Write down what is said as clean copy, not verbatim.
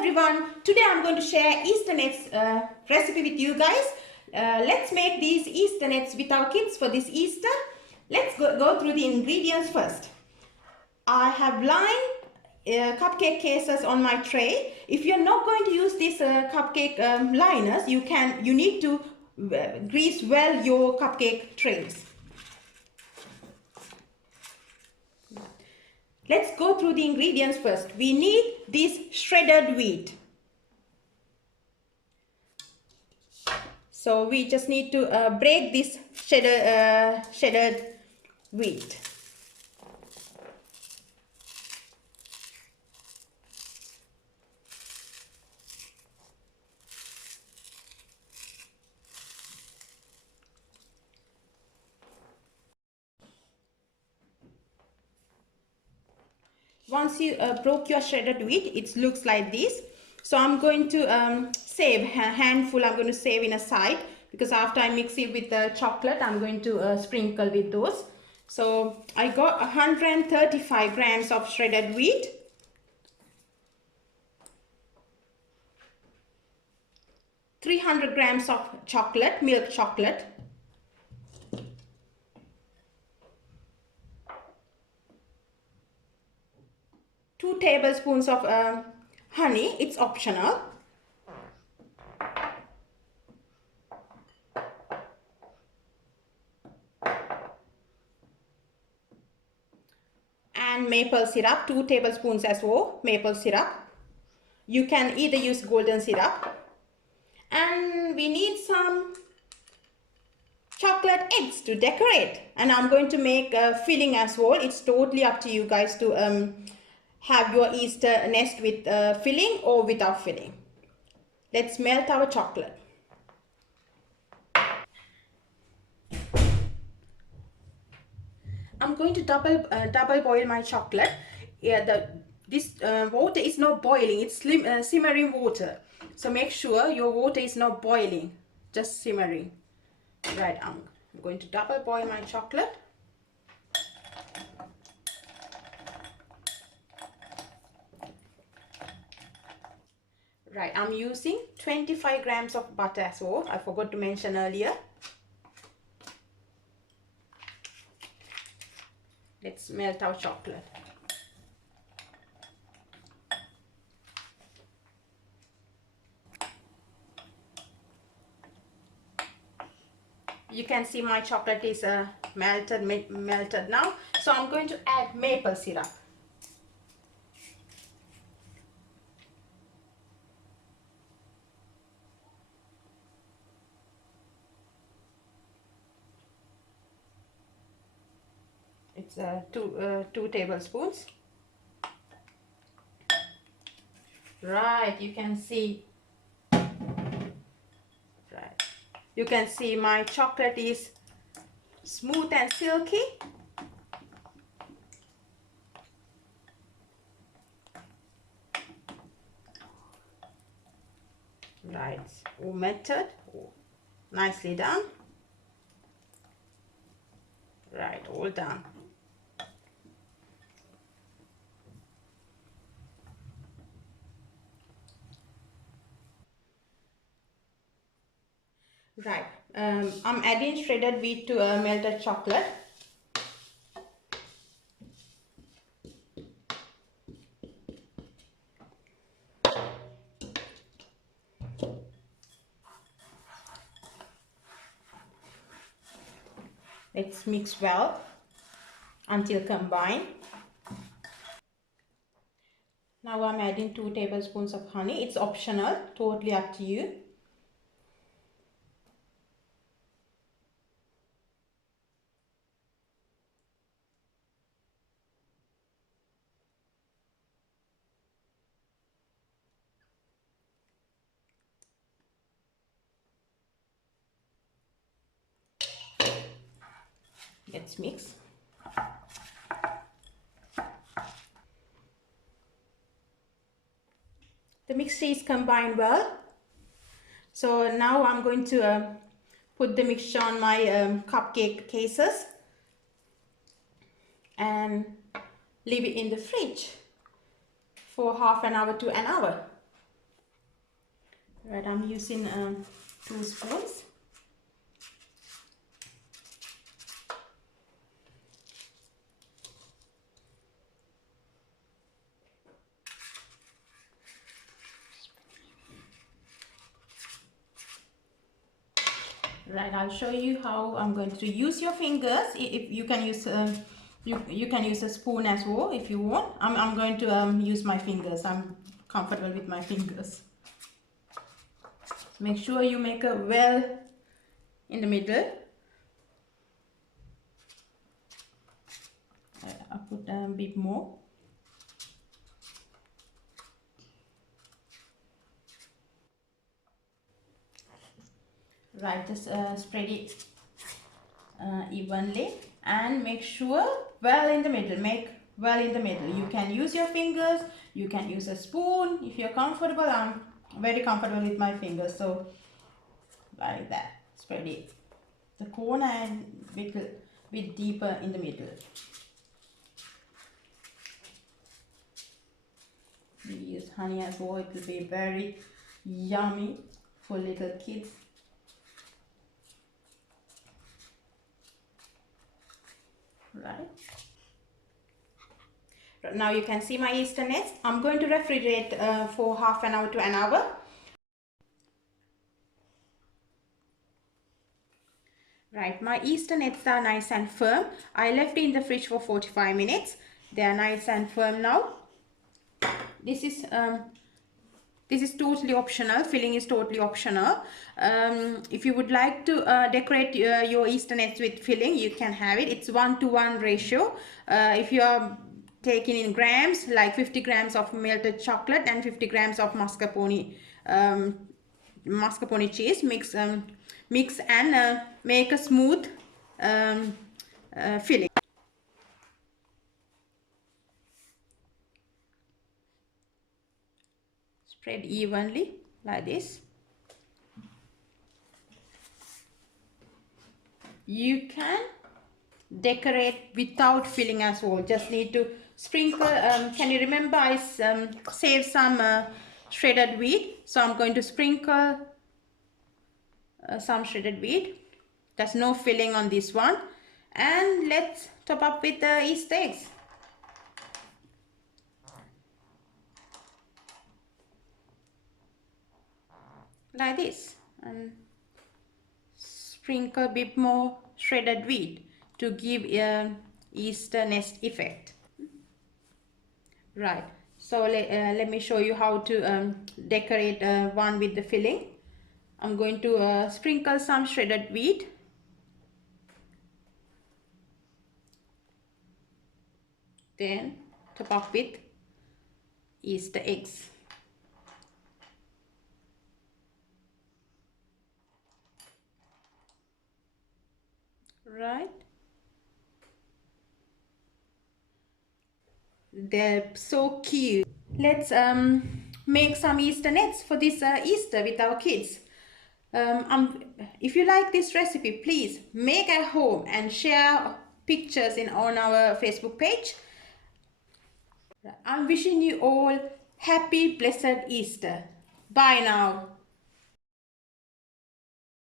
everyone, today I'm going to share Easter eggs recipe with you guys. Let's make these Easter eggs with our kids for this Easter. Let's go through the ingredients first. I have lined cupcake cases on my tray. If you're not going to use these cupcake liners, you need to grease well your cupcake trays. Let's go through the ingredients first. We need this shredded wheat. So we just need to break this shredded wheat. Once you broke your shredded wheat, it looks like this. So I'm going to save a handful. I'm going to save in a side because after I mix it with the chocolate, I'm going to sprinkle with those. So I got 135 grams of shredded wheat, 300 grams of chocolate, milk chocolate, 2 tablespoons of honey. It's optional. And maple syrup, 2 tablespoons as well, maple syrup. You can either use golden syrup. And we need some chocolate eggs to decorate. And I'm going to make a filling as well. It's totally up to you guys to have your Easter nest with filling or without filling. Let's melt our chocolate. I'm going to double boil my chocolate. Yeah, this water is not boiling, it's simmering water. So make sure your water is not boiling, just simmering. Right, I'm going to double boil my chocolate. Right, I'm using 25 grams of butter as well. I forgot to mention earlier. Let's melt our chocolate. You can see my chocolate is melted now. So I'm going to add maple syrup. It's 2 tablespoons. Right, you can see. Right, you can see my chocolate is smooth and silky. Right, all melted, nicely done. Right, all done. Right, I'm adding shredded wheat to melted chocolate. Let's mix well until combined. Now I'm adding 2 tablespoons of honey. It's optional, totally up to you. Let's mix. The mixture is combined well. So now I'm going to put the mixture on my cupcake cases and leave it in the fridge for half an hour to an hour. Right, I'm using 2 spoons. Right, I'll show you how I'm going to use your fingers. If you can use you can use a spoon as well if you want. I'm going to use my fingers. I'm comfortable with my fingers. Make sure you make a well in the middle. I'll put a bit more. Right, just spread it evenly and make sure well in the middle. Make well in the middle. You can use your fingers, you can use a spoon if you're comfortable. I'm very comfortable with my fingers, so like that. Spread it the corner and bit deeper in the middle. We use honey as well. It will be very yummy for little kids. Right. Now you can see my Easter nest. I'm going to refrigerate for half an hour to an hour. Right, my Easter nets are nice and firm. I left it in the fridge for 45 minutes. They are nice and firm now. This is totally optional. Filling is totally optional. If you would like to decorate your Easter nets with filling, you can have it. It's 1-to-1 ratio. If you are taking in grams, like 50 grams of melted chocolate and 50 grams of mascarpone cheese, mix and make a smooth filling. Spread evenly like this. You can decorate without filling as well. Just need to sprinkle. Can you remember I saved some shredded wheat? So I'm going to sprinkle some shredded wheat. There's no filling on this one. And let's top up with the Easter eggs. Like this. And sprinkle a bit more shredded wheat to give Easter nest effect. Right, so let me show you how to decorate one with the filling. I'm going to sprinkle some shredded wheat. Then top up with Easter eggs. Right. They're so cute. Let's make some Easter nets for this Easter with our kids. If you like this recipe, please make at home and share pictures on our Facebook page. I'm wishing you all happy blessed Easter. Bye now.